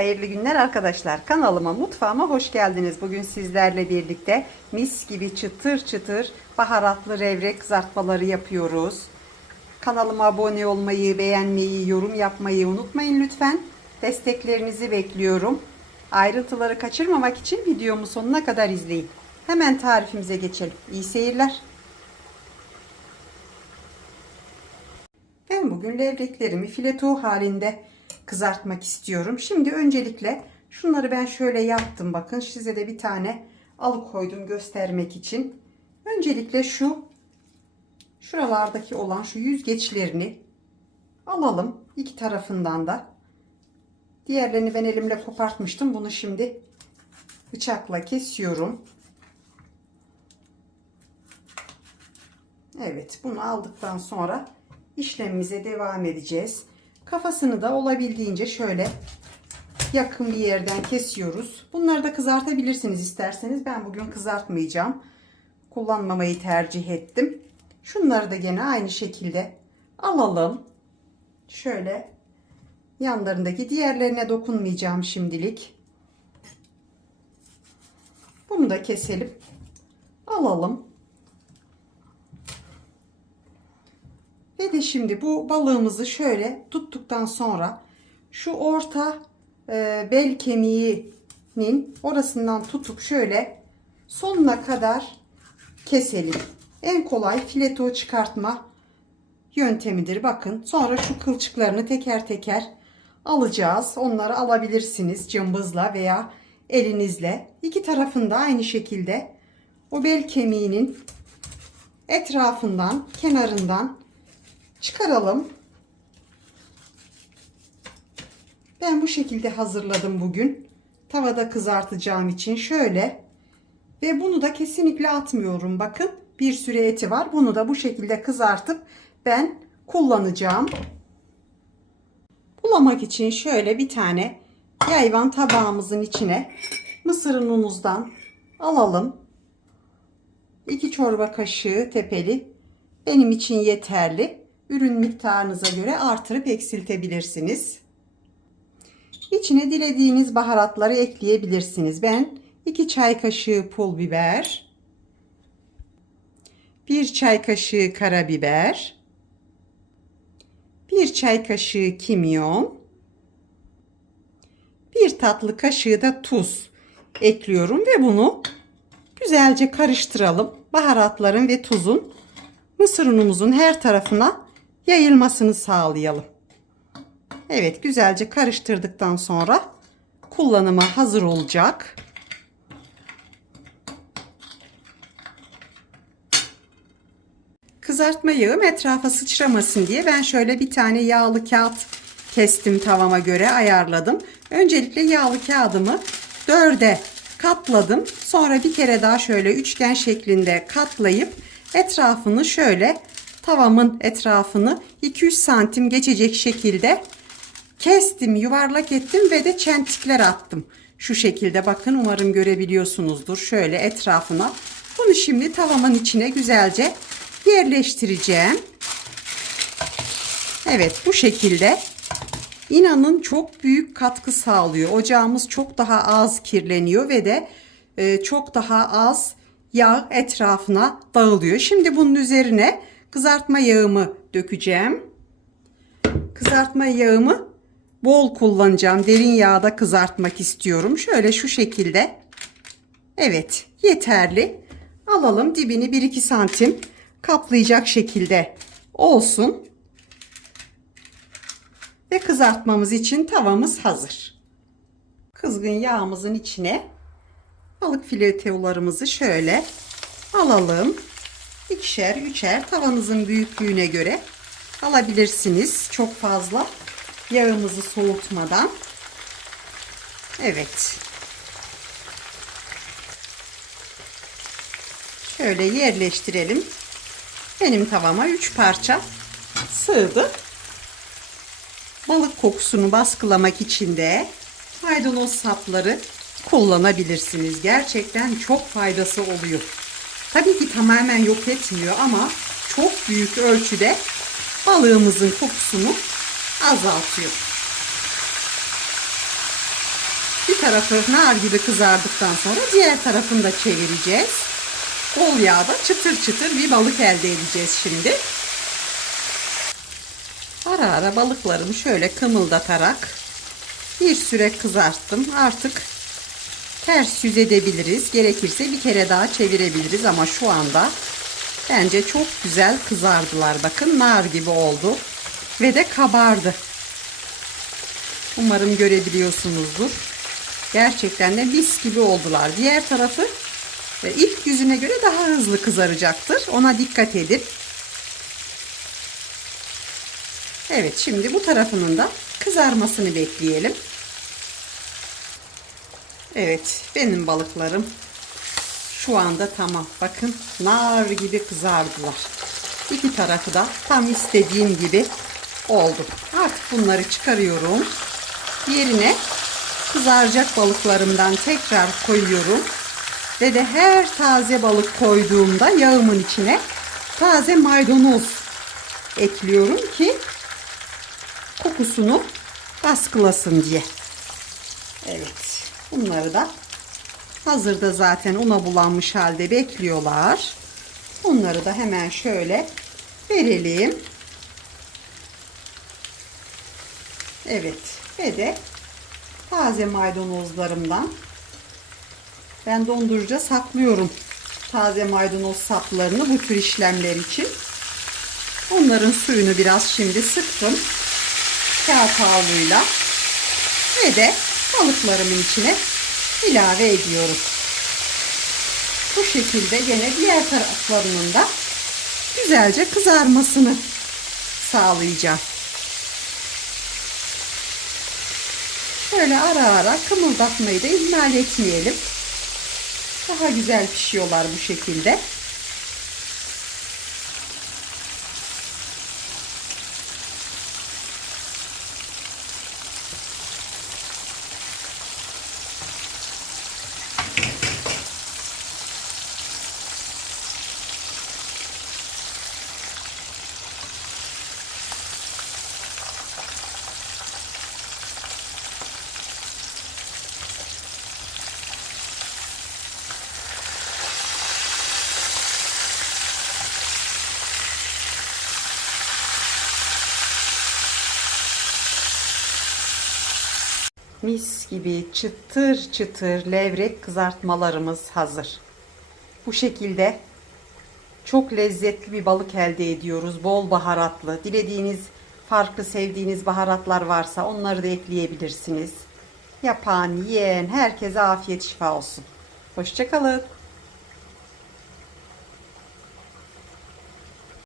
Hayırlı günler arkadaşlar. Kanalıma, mutfağıma hoş geldiniz. Bugün sizlerle birlikte mis gibi çıtır çıtır baharatlı revrek kızartmaları yapıyoruz. Kanalıma abone olmayı, beğenmeyi, yorum yapmayı unutmayın lütfen. Desteklerinizi bekliyorum. Ayrıntıları kaçırmamak için videomu sonuna kadar izleyin. Hemen tarifimize geçelim. İyi seyirler. Ben bugün levreklerimi fileto halinde kızartmak istiyorum. Şimdi öncelikle şunları ben şöyle yaptım. Bakın size de bir tane alıkoydum göstermek için. Öncelikle şu şuralardaki olan şu yüzgeçlerini alalım. iki tarafından da. Diğerlerini ben elimle kopartmıştım. Bunu şimdi bıçakla kesiyorum. Evet bunu aldıktan sonra işlemimize devam edeceğiz. Kafasını da olabildiğince şöyle yakın bir yerden kesiyoruz. Bunları da kızartabilirsiniz isterseniz. Ben bugün kızartmayacağım. Kullanmamayı tercih ettim. Şunları da gene aynı şekilde alalım. Şöyle yanlarındaki diğerlerine dokunmayacağım şimdilik. Bunu da keselim. Alalım. Ve de şimdi bu balığımızı şöyle tuttuktan sonra şu orta e, bel kemiğinin orasından tutup şöyle sonuna kadar keselim. En kolay fileto çıkartma yöntemidir. Bakın sonra şu kılçıklarını teker teker alacağız. Onları alabilirsiniz cımbızla veya elinizle. İki tarafında aynı şekilde o bel kemiğinin etrafından, kenarından çıkaralım. Ben bu şekilde hazırladım bugün. Tavada kızartacağım için şöyle. Ve bunu da kesinlikle atmıyorum. Bakın bir sürü eti var. Bunu da bu şekilde kızartıp ben kullanacağım. Bulamak için şöyle bir tane yayvan tabağımızın içine mısır unumuzdan alalım. 2 çorba kaşığı tepeli benim için yeterli. Ürün miktarınıza göre artırıp eksiltebilirsiniz. İçine dilediğiniz baharatları ekleyebilirsiniz. Ben 2 çay kaşığı pul biber, 1 çay kaşığı karabiber, 1 çay kaşığı kimyon, 1 tatlı kaşığı da tuz ekliyorum ve bunu güzelce karıştıralım. Baharatların ve tuzun mısır unumuzun her tarafına yayılmasını sağlayalım. Evet güzelce karıştırdıktan sonra kullanıma hazır olacak. Kızartma yağım etrafa sıçramasın diye ben şöyle bir tane yağlı kağıt kestim tavama göre ayarladım. Öncelikle yağlı kağıdımı dörde katladım. Sonra bir kere daha şöyle üçgen şeklinde katlayıp etrafını şöyle tavamın etrafını 2-3 santim geçecek şekilde kestim, yuvarlak ettim ve de çentikler attım. Şu şekilde bakın umarım görebiliyorsunuzdur. Şöyle etrafına. Bunu şimdi tavamın içine güzelce yerleştireceğim. Evet bu şekilde inanın çok büyük katkı sağlıyor. Ocağımız çok daha az kirleniyor ve de e, çok daha az yağ etrafına dağılıyor. Şimdi bunun üzerine kızartma yağımı dökeceğim. Kızartma yağımı bol kullanacağım. Derin yağda kızartmak istiyorum. Şöyle şu şekilde. Evet yeterli. Alalım dibini 1-2 santim kaplayacak şekilde olsun. Ve kızartmamız için tavamız hazır. Kızgın yağımızın içine balık fileteolarımızı şöyle alalım. İkişer, üçer tavanızın büyüklüğüne göre alabilirsiniz. Çok fazla yağımızı soğutmadan. Evet. Şöyle yerleştirelim. Benim tavama 3 parça sığdı. Balık kokusunu baskılamak için de maydanoz sapları kullanabilirsiniz. Gerçekten çok faydası oluyor. Tabii ki tamamen yok etmiyor ama çok büyük ölçüde balığımızın kokusunu azaltıyor. Bir tarafı nar gibi kızardıktan sonra diğer tarafını da çevireceğiz. Bol yağda çıtır çıtır bir balık elde edeceğiz şimdi. Ara ara balıklarımı şöyle kımıldatarak bir süre kızarttım. Artık ters yüz edebiliriz. Gerekirse bir kere daha çevirebiliriz ama şu anda bence çok güzel kızardılar. Bakın nar gibi oldu ve de kabardı. Umarım görebiliyorsunuzdur. Gerçekten de mis gibi oldular. Diğer tarafı ve ilk yüzüne göre daha hızlı kızaracaktır. Ona dikkat edin. Evet şimdi bu tarafının da kızarmasını bekleyelim. Evet benim balıklarım şu anda tamam. Bakın nar gibi kızardılar. İki tarafı da tam istediğim gibi oldu. Artık bunları çıkarıyorum. Yerine kızaracak balıklarımdan tekrar koyuyorum. Ve de her taze balık koyduğumda yağımın içine taze maydanoz ekliyorum ki kokusunu baskılasın diye. Evet. Bunları da hazırda zaten una bulanmış halde bekliyorlar. Bunları da hemen şöyle verelim. Evet. Ve de taze maydanozlarımdan ben dondurucuda saklıyorum. Taze maydanoz saplarını bu tür işlemler için. Onların suyunu biraz şimdi sıktım. Kağıt havluyla. Ve de balıklarımın içine ilave ediyorum. Bu şekilde gene diğer taraflarının da güzelce kızarmasını sağlayacağım. Böyle ara ara kımıldatmayı da ihmal etmeyelim. Daha güzel pişiyorlar bu şekilde. Mis gibi çıtır çıtır levrek kızartmalarımız hazır. Bu şekilde çok lezzetli bir balık elde ediyoruz. Bol baharatlı. Dilediğiniz farklı sevdiğiniz baharatlar varsa onları da ekleyebilirsiniz. Yapan, yiyen herkese afiyet şifa olsun. Hoşçakalın.